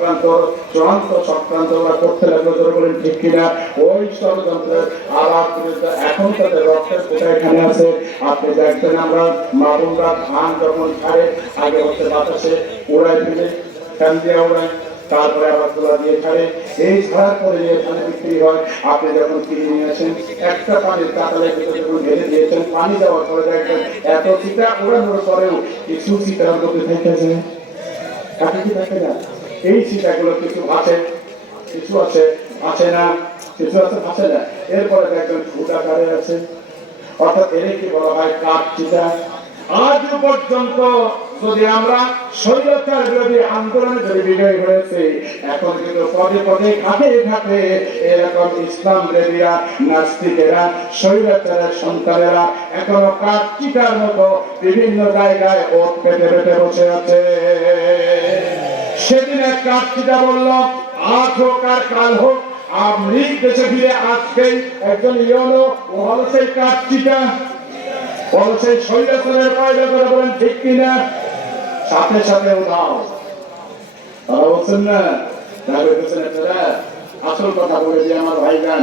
চক্রান্ত চূড়ান্ত চক্রান্ত ওরা করতে লাগল ধরে বলেন ঠিক কিনা, ওই ষড়যন্ত্রের বিরুদ্ধে এখন তাদের রক্তের কোটা এখানে আছে। আপনি দেখবেন আমরা মারুনরা ধান যখন ছাড়ে, আগে হচ্ছে বাতাসে উড়াই দিলে ফ্যান দিয়ে উড়ায়, তারপরে আবার তোলা দিয়ে ছাড়ে। এই ছাড়ার পরে যে পানি বিক্রি হয়, আপনি যখন কিনে নিয়ে আসেন, একটা পানির কাতালের ভিতরে যখন ঢেলে দিয়েছেন, পানি দেওয়ার পরে দেখবেন এত চিটা উড়ানোর পরেও কিছু চিটার মধ্যে থাকে কি থাকে না? এই চিটাগুলো কিছু আছে কিছু আছে আছে না, কিছু আছে আছে না। এরপরে দেখবেন ফুটা কারে আছে। অর্থাৎ এর কি বলা হয়? কাঠ চিটা আজ পর্যন্ত যদি আমরা স্বৈরাচার বিরোধী আন্দোলনে যদি বিজয়ী হয়েছে, এখন কিন্তু পদে পদে ঘাটে ঘাটে এরকম ইসলাম প্রেমীরা নাস্তিকেরা, স্বৈরাচারের সন্তানেরা এখনও চিটার মতো বিভিন্ন জায়গায় ওত পেতে পেতে বসে আছে। সেদিন এক কাঠ চিটা বলল, আজ হোক আর কাল হোক আমেরিক দেশে ফিরে আজকেই একজন ইয়নো ও হলো সেই চিটা। বলো সেই শৈলাসনের পায়দা করে বলেন, ঠিক কিনা? সাথে সাথে উঠাও তারা বলছেন, না। তারা আসল কথা বলে যে আমার ভাইজান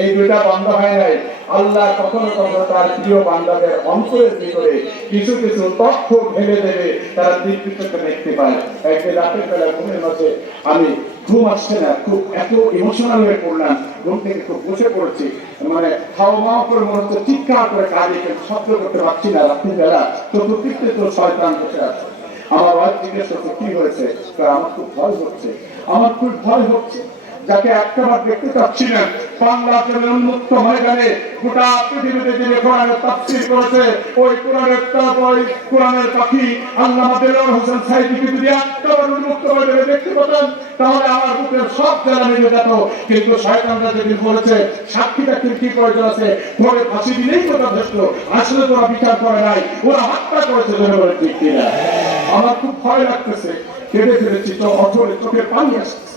এই দুটা বন্ধ হয় নাই। আল্লাহ কখনো কখনো তার প্রিয় বান্দাদের অন্তরের ভিতরে কিছু কিছু তথ্য ঢেলে দেবে, তারা দিকবিচকে দেখতে পায়। একদিন রাতের বেলা ঘুমের মাঝে আমি, ঘুম আসছে না, খুব এত ইমোশনাল হয়ে পড়লাম, ঘুম থেকে খুব বসে পড়ছি। মানে খাওয়া মাওয়া করে মনে হচ্ছে চিৎকার করে কাজে কিন্তু শব্দ করতে পারছি না। রাত্রির বেলা চতুর্দিকে তো শয়তান বসে আছে। আমার ওয়াইফ জিজ্ঞেস করছে, কি হয়েছে? আমার খুব ভয় হচ্ছে। আমার খুব ভয় হচ্ছে। যাকে একটাবার দেখতে চাচ্ছি না, বাংলা জন্য উন্মুক্ত ময়দানে গোটা পৃথিবীতে যিনি কোরআনের তাফসীর করেছে, ওই কোরআনের ওই কোরআনের পাখি, আল্লামা দেলোয়ার হোসেন সাইদিকে যদি একটাবার উন্মুক্ত ময়দানে দেখতে পেতাম, তাহলে আমার বুকের সব জেলা মিলে যেত। কিন্তু শয়তানরা যেদিন বলেছে সাক্ষী টাক্ষীর কি প্রয়োজন আছে? ধরে ফাঁসি দিলেই তো যথেষ্ট, আসলে তোরা বিচার করে নাই। ওরা হত্যা করেছে বলে ঠিক কিনা। আমার খুব ভয় লাগতেছে, কেঁদে ফেলেছি, তো অথরে চোখের পানি আসছে।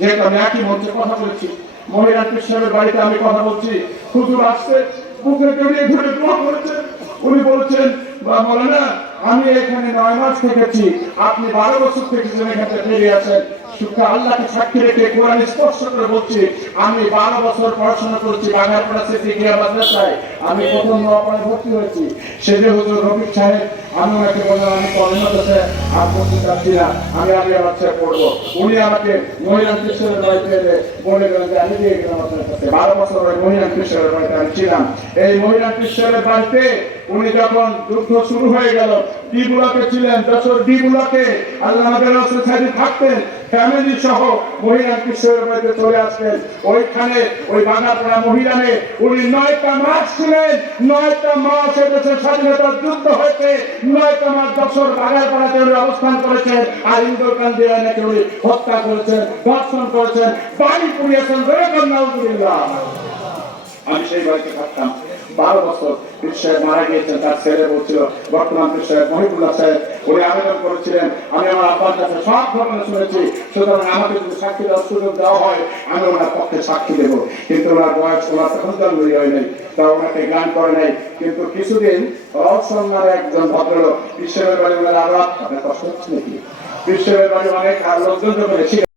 যেহেতু আমি একই মঞ্চে কথা বলেছি মহিলা কৃষ্ণের বাড়িতে আমি কথা বলছি। হুজুর আসছে বুকে জড়িয়ে ধরে দোয়া করেছেন উনি বলছেন বা বলে না আমি এখানে নয় মাস থেকেছি। আপনি বারো বছর থেকেছেন এখানে ফিরে আছেন। সুখা আল্লাহকে সাক্ষী রেখে কোরআন স্পষ্ট করে বলছি, আমি বারো বছর পড়াশোনা করছি বাঙালপাড়া সিটি গিয়া মাদ্রাসায়। আমি প্রথম নোয়াপাড়ায় ভর্তি হয়েছি। সে যে হুজুর রফিক সাহেব, আমি ওনাকে বললাম, আমি কলেজ আছে আর পড়তে চাচ্ছি না, আমি আগে বাচ্চা পড়ব। উনি আমাকে মহিলা কৃষ্ণের বাড়িতে এনে বলে গেলেন যে, আমি দিয়ে গেলাম আপনার কাছে। বারো বছর ওই মহিলা কৃষ্ণের বাড়িতে আমি ছিলাম। এই মহিলা কৃষ্ণের বাড়িতে উনি যখন যুদ্ধ শুরু হয়ে গেল, ডি ছিলেন, যশোর ডি আল্লাহ থাকতেন। ফ্যামিলি সহ মহিলা কৃষ্ণের বাড়িতে চলে আসতেন ওইখানে ওই বাঙাপড়া মহিলানে উনি নয়টা মাস ছিলেন, নয়টা মাস এদেশের স্বাধীনতার যুদ্ধ হয়েছে, নয়টা মাস যশোর বাগারপাড়াতে উনি অবস্থান করেছেন, আর ইন্দোরকান দিয়ে নাকি উনি হত্যা করেছেন, ধর্ষণ করেছেন, বাড়ি পুড়িয়েছেন আমি সেই বাড়িতে থাকতাম। বারো বছর পীর মারা গিয়েছেন, তার ছেলে বলছিল বর্তমান পীর মহিবুল্লাহ সাহেব। উনি আবেদন করেছিলেন, আমি আমার আব্বার কাছে সব ঘটনা শুনেছি। সুতরাং আমাকে যদি সাক্ষী দেওয়ার সুযোগ দেওয়া হয়, আমি ওনার পক্ষে সাক্ষী দেবো। কিন্তু ওনার বয়স ওনার তখন জন্মই হয় নাই তা ওনাকে গান করে নাই। কিন্তু কিছুদিন অসম্মান একজন ভদ্রলোক, বিশ্বের বাড়ি ওনার আরও আপনার কষ্ট হচ্ছে নাকি? বিশ্বের বাড়ি অনেক লোকজন যখন